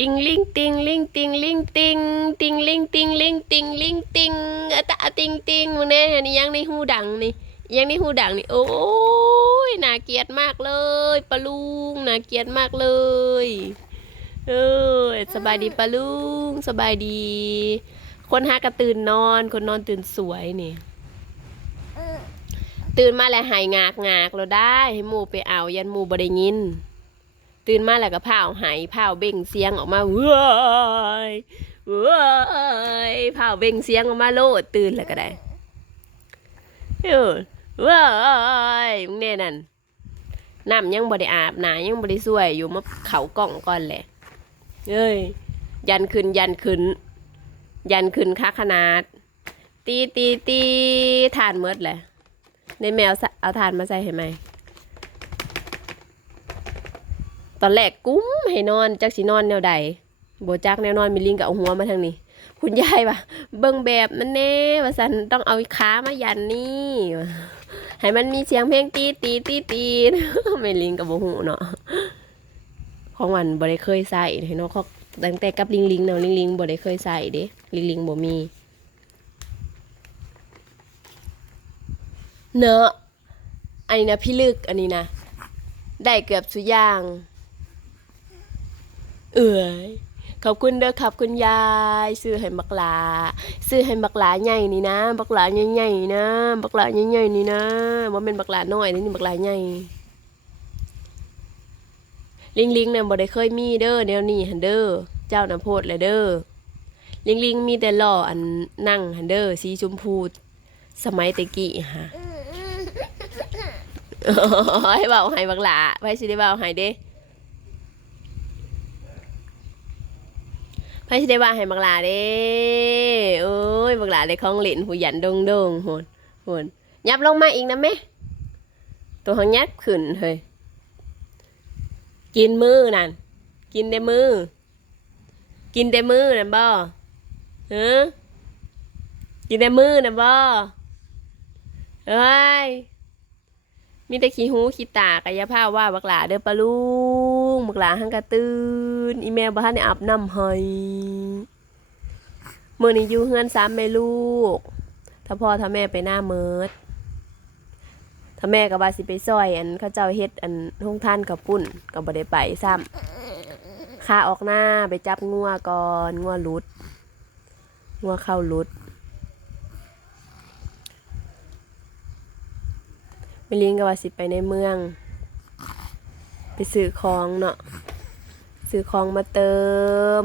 ติงลิงติงลิงติงลิงติงติงลิงติงลิงติงลิงติงอะตะอะติงติงมึงแน่อันนี้ยังในหูดังนี่ยังในหูดังนี่โอ้ยน่าเกลียดมากเลยปะลุงน่าเกลียดมากเลยเออสบายดีปะลุงสบายดี คนหากระตื่นนอน คนนอนตื่นสวยนี่ตื่นมาแล้วหายงากงากเราได้ให้หมูไปเอายันหมูบได้ยิน ตื่นมาแล้วก็พาวหายพาวเบ่งเสียงออกมาเว้ยเว้ยพาวเบ่งเสียงออกมาโลดตื่นแล้วก็ได้เออเว้ยมึงแน่นั่นน้ำยังบ่ได้อาบหนายังบ่ได้สวยอยู่มาเขากล่องก่อนแหละเอ้ยยันขึ้นยันขึ้น ยันขึ้นค่าขนาด ตีตีตีทานเมดแหละในแมวเอาทานมาใส่ให้ไหม ตอนแรกกุ้มให้นอนจักสินอนแนวใดโบจักแนวนอนมีลิงกับเอาหัวมาทางนี้ คุณยายว่ะเบิ่งแบบมันแน่ว่าสันต้องเอาขามายันนี่ให้มันมีเสียงเพลงตีตีตีตีไม่ลิงกับโบหูเนาะของวันบ่ได้เคยใส่เห็นเนาะเขาตั้งแต่กับลิงลิงเนาะลิงลิงบ่ได้เคยใส่เด้ลิงลิงบ่มีเนาะอันนี้นะพี่ลึกอันนี้นะได้เกือบสุย่าง เอ๋ยขอบคุณเด้อครับคุณยายซื้อให้บักหลาซื้อให้บักหลาใหญ่นี่นะบักหลาใหญ่ๆนะบักหลาใหญ่ๆนี่นะว่าเป็นบักหลาน้อยนี่บักหลาใหญ่ลิงลิงเนี่ยบ่ได้เคยมีเด้อแนวนี้หันเด้อเจ้าน่ะโพดเลยเด้อลิงลิงมีแต่หล่ออันนั่งหันเด้อสีชมพูสมัยตะกี้ฮะให้เบาให้บักหลาไปสิได้เบาให้เด้ ไพ่สิได้ว่าให้บักหลาเด้โอ้ยบักหลาได้ของเล่นผู้หยันดงดงโหนโหนยับลงมาอีกนะแม่ตัวหังยับขึ้นเฮ้ยกินมือนั่นกินได้มือ กินได้มือนั่นบ่เออกินได้มือนั่นบ่เอ้ยมีแต่ขี้หูขี้ตากายภาพว่าบักหลาเด้อปะลุ งบักหลาหังกระตื่นอีแม่บ่ทันได้อาบน้ำให้มื้อนี้อยู่เฮือนสามแม่ลูก ถ้าพ่อถ้าแม่ไปหน้าเมิดถ้าแม่ก็ว่าสิไปซอย อันเขาเจ้าเฮ็ดอันห้องท่านกับปุ้นก็บ่ได้ไปซ้ำข้าออกหน้าไปจับงัวก่อนงัวหลุดงัวเข้าหลุดไม่ลิงก็ว่าสิไปในเมือง ไปซื้อของเนาะซื้อของมาเติม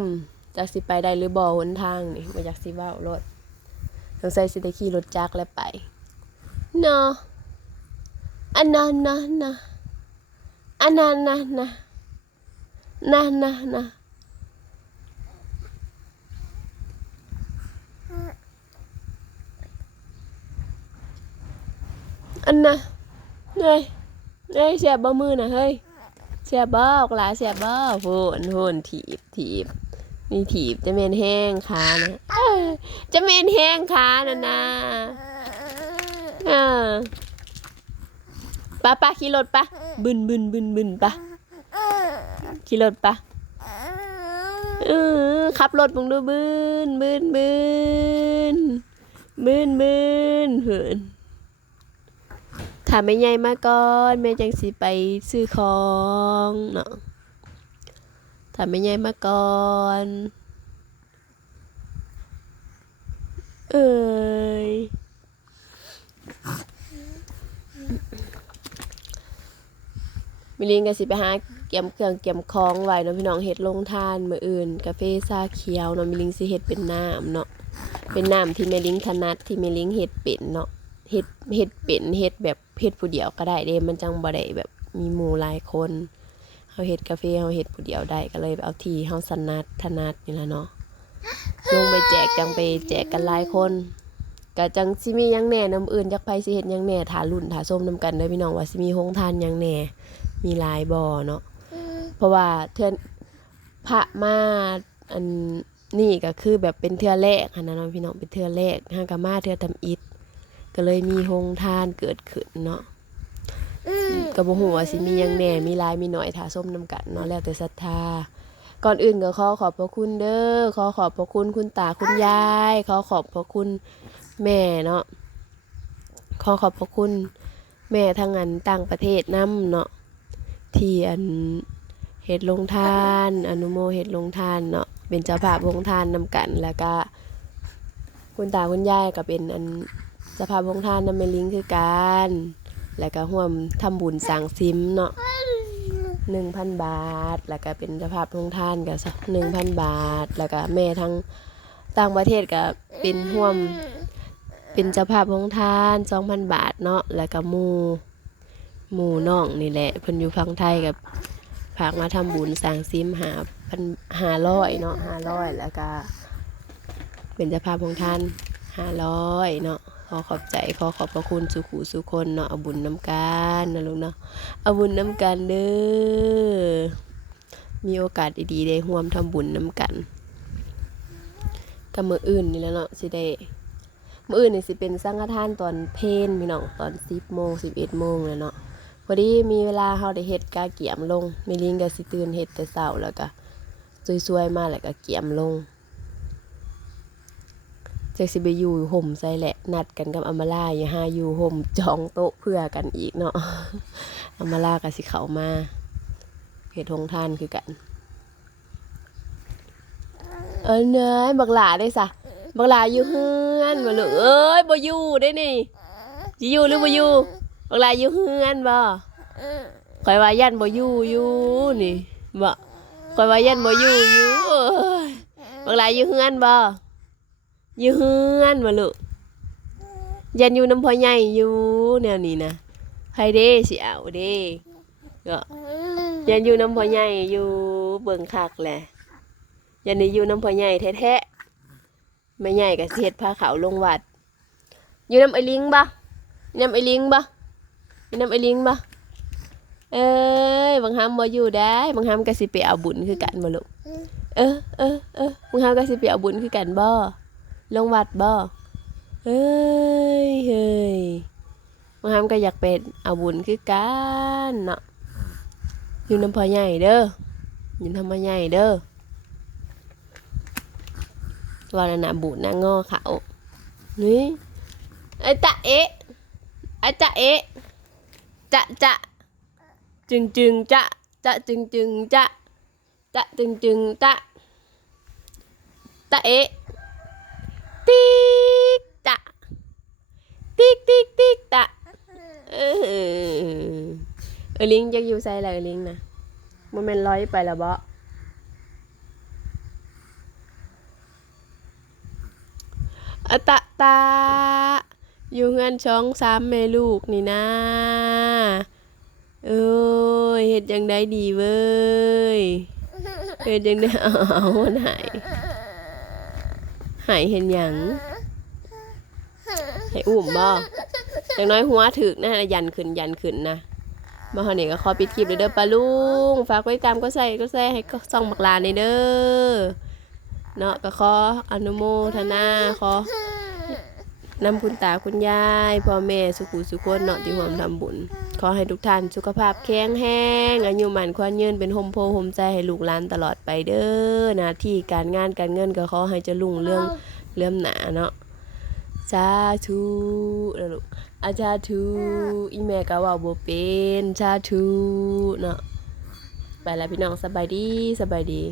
จากสิไปได้หรือบ่หนทางนี่มาจากสิเว้ารถสงสัยสิได้ขี่รถจักรแล้วไปเนาะอันนั้นนะนะอันนั้นนะนะนะนะนะอันน่ะเฮ้ยเฮ้ยเสียบบมือนะเฮ้ย เสียบบ่อกลาเสียบบ่โหนโหนถีบถีบนี่ถีบจะเมนแห้งขานะจะเมนแห้งขานะนะเออปะปะขี่รถปะบึนบึนบึนบึนปะขี่รถปะเออขับรถมึงดูบึนบึนบึนบึนบึนเหิน ถ้าไม่ใหญ่มาก่อนแม่จังสิไปซื้อของเนาะถ้าไม่ใหญ่มาก่อนเอ้ยมิลินก็สิไปหาเกี่ยมเครื่องเกี่ยมของไว้เนาะพี่น้องเฮ็ดลงทานมื้ออื่น กาแฟชาเขียวเนาะมิลินสิเฮ็ดเป็นน้ำเนาะเป็นน้ำที่แม่ลิงถนัดที่แม่ลิงเฮ็ดเป็นเนาะ เฮ็ดเฮ็ดเป็นเฮ็ดแบบเฮ็ดผู้เดียวก็ได้เด้มันจังบ่ได้แบบมีหมู่หลายคนเฮาเฮ็ดกาแฟเฮาเฮ็ดผู้เดียวได้ก็เลยเอาที่เฮาสนัดถนัดนี่ล่ะเนาะลงไปแจกจังไปแจกกันหลายคนก็จังสิมียังแหน่นํอื่นจักไผสิเฮ็ดยังแหน่ถารุ่นถาส้มนํกันเด้อพี่น้องว่าสิมีโรงทานยังแหน่มีหลายบ่อเนาะเพราะว่าเทื่อพระมาอันนี่ก็คือแบบเป็นเทื่อแรกหันนะเนาะพี่น้องเป็นเทื่อแรกหางก็มาเทื่อทำอิฐ ก็เลยมีโฮงทานเกิดขึ้นเนาะก็บ่ฮู้ว่าสิมีหยังแหน่มีหลายมีน้อยถ้าส้มนำกันเนาะแล้วแต่ศรัทธา ก่อนอื่นก็ขอขอบพระคุณเด้อขอขอบพระคุณคุณตาคุณยายขอขอบพระคุณแม่เนาะขอขอบพระคุณแม่ทางอันต่างประเทศนํเนาะที่อันเฮ็ดลงทาน อนุโมเฮ็ดลงทานเนาะเป็นเจ้าภาพลงทานนำกันแล้วก็ คุณตาคุณยายก็เป็นอัน เจ้าภาพลงทานนำแม่ลิงคือกันแล้วก็ร่วมทำบุญสร้างซิมเนาะหนึ่งพันบาท แล้วก็เป็นเจ้าภาพลงทานกับหนึ่งพันบาท แล้วก็แม่ทั้งต่างประเทศก็เป็นห่วม เป็นเจ้าภาพลงทานสองพันบาทเนาะ แล้วก็มูหมูน้องนี่แหละเพิ่นอยู่พังไทยกับพากมาทำบุญสร้างซิมหาพันหาร้อยเนาะหาร้อยแล้วก็เป็นเจ้าภาพลงทานหาร้อยเนาะ อขอบใจขอขอบพระคุณสุขูสุคนเนาะเอาบุญน้ำกันนะลูกเนาะเอาบุญน้ำกันเด้อมีโอกาสดีๆได้ร่วมทำบุญน้ำกันกับมืออื่นนี่แล้วเนาะสิได้มืออื่นนี่สิเป็นสังฆทานตอนเพลนพี่น้องตอนสิบโมงสิบเอ็ดโมงเลยเนาะพอดีมีเวลาเฮาได้เฮ็ดกาเกียมลงมีลิงก็สิตื่นเฮ็ดแต่เช้าแล้วก็สวยๆมาแล้วก็เกียมลง จากสิไปอยู่ห่มใส่แหละนัดกันกับอมาลาอย่าหาอยู่ห่มจองโต๊ะเพื่อกันอีกเนาะอมาลากับสิเขามาเฮ็ดทงทานคือกัน เออเนยบักหลาได้สะบักหลาอยู่เฮือนมาลูกเอ้ยบ่อยู่ได้นี่สิอยู่หรือบ่อยู่บักหลาอยู่เฮือนบ่ข่อยว่ายันบ่อยู่อยู่นี่บ่ข่อยว่ายันบ่อยู่อยู่เอ้ยบักหลาอยู่เฮือนบ่ อยู่เฮือนมาลูกยันอยู่น้ำพ่อใหญ่อยู่แนวนี้นะไผเด้สิเอาเด้ก็ยันอยู่น้ำพ่อใหญ่อยู่เบิ่งคักแหละยันนี่อยู่น้ำพ่อใหญ่แท้ๆแม่ใหญ่ก็สิเฮ็ดพาเขาวลงวัด อยู่น้ำไอลิงบ่อยู่น้ำไอลิงบ่อยู่น้ำไอลิงบ่เอ้ยบางหามบ่อยู่ได้บางหามก็สิไปเอาบุญคือกันบ่ลูกเออเออเออบางหามก็สิไปเอาบุญคือกันบ่ ลงวัดบ่เอ้ยเฮ้ยบางครั้งก็อยากเป็นเอาบุญคือกันเนาะอยู่น้ำพอใหญ่เด้ออยู่น้ำพอใหญ่เด้อวันนั้นนะบุญนะงอเขานี่ไอ้ตะเอะไอ้จะเอะจะจะจึงจึงจะจะจึงจึงจะจะจึงจึงจะตะเอะ ติ๊กจะติ๊กติ๊กติ๊กตะเออเออลิงจะอยู่ใส่อะไรเออลิงนะมันเป็นร้อยไปละบ่อตะตา อยู่เงินช่องสามแม่ลูกนี่นะเอ้ยเฮ็ดยังได้ดีเว้ยเฮ็ดยังได้เอามันหาย หายเห็นหยังให้อุ้มบ่อย่างน้อยหัวถึกนะยันขึ้นยันขึ้นนะมาหอนี่ก็ขอปิดคลิปเลยเด้อปาลุงฝากไว้ตามก็ใส่ก็ใส่ให้ก็ส่องบักลาในเด้อเนาะก็ขออนุโมทนาขอ นำคุณตาคุณยายพ่อแม่สุขุสุขคนเนาะที่ร่วมทำบุญ ขอให้ทุกท่านสุขภาพแข็งแรงอายุมันควรยืนเป็นโฮมโพโฮมใจให้ลูกหลานตลอดไปเด้อหน้าที่การงานการเงินก็ขอให้จะลุ่งเรื่องเลื่อมหนาเนาะสาธุนะลูกอาจาธุอีแม่ก็ว่าบ่เป็นสาธุเนาะไปแล้วพี่น้องสบายดีสบายดี